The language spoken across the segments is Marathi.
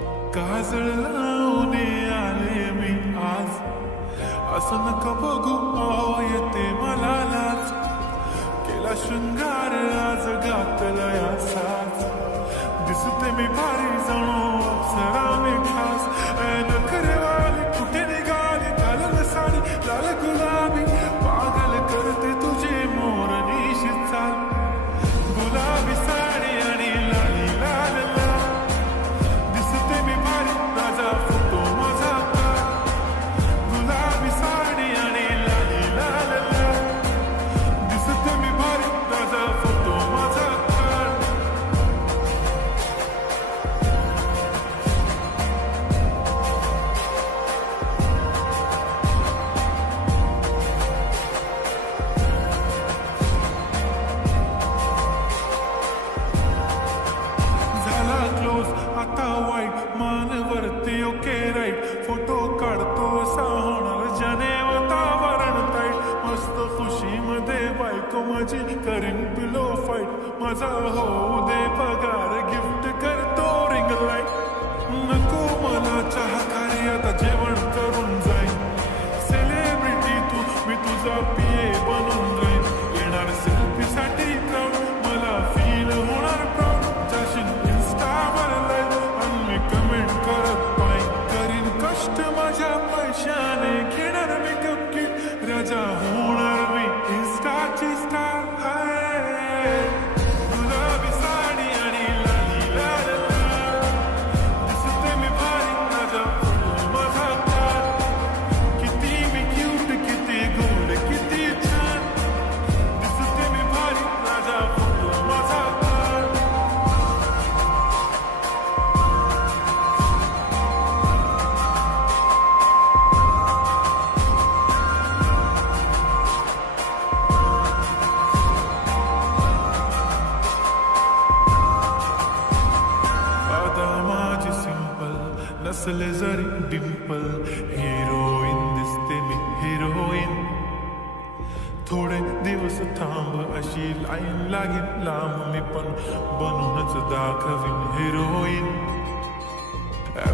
काजळ लावून आले मी आज, असं नका बघू येते मला लाज. केला शृंगार आज घातला या साज, दिसते मी भारी जणू अप्सरा मी खास. नखरेवाली कुठे निघाली घालून साडी लाल गुलाबी, पागल करते तुझे मोरनीशी चाल. गुलाबी साडी आणि लाली लाल लाल, दिसते मी भारी राजा फोटो माझा काढ. गुलाबी साडी आणि लाली लाल लाल, दिसते मी भारी राजा फोटो माझा काढ. झाला क्लोज आता वाईट, मानवरती ओके राईट. फोटो काढतो असा होणार जने वातावरण ताईट. मस्त खुशीमध्ये बायको माझी करीन पिलो फाईट. माझा होऊ दे पगार गिफ्ट करतो रिंग लाईट. नको मला चहा खारी आता जेवण करून जाईन. सेलिब्रिटी तू मी तुझा पिये बनून जाईन. येणार सेल्फी साठी क्राऊड, मला फील होणार प्राऊड. जाशील इन्स्टावर लाईव्ह आणि मी कमेंट करत पाय. करीन कष्ट माझ्या पैशाने, घेणार मेकअप किट. राजा होणार मी इन्स्टाची स्टार. गुलाबी साडी आणि लाली लाल लाल, दिसते मी भारी राजा फोटो माझा काढ. किती मी क्यूट, किती गोड, किती छान, दिसते मी भारी राजा फोटो माझा काढ. आता माझी सिंपल नसले जरी डिंपल, हिरोईन दिसते मी हिरोईन. थोडे दिवस थांब अशी लाईन लागेल लांब, मी पण बनूनच दाखवीन हिरोईन.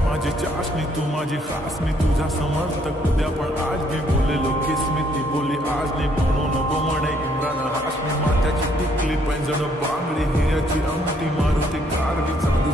माझी चाशनी तू माझी खास, मी तुझा समर्थक उद्या पण आज. मी बोलेलो किस मी ती बोली आज नाही, म्हणून नको म्हणे इम्रान हाशमी. माथ्याची टिकली पैंजण बांगडी, हिऱ्याची अंगठी, मारुती गारवी चांदी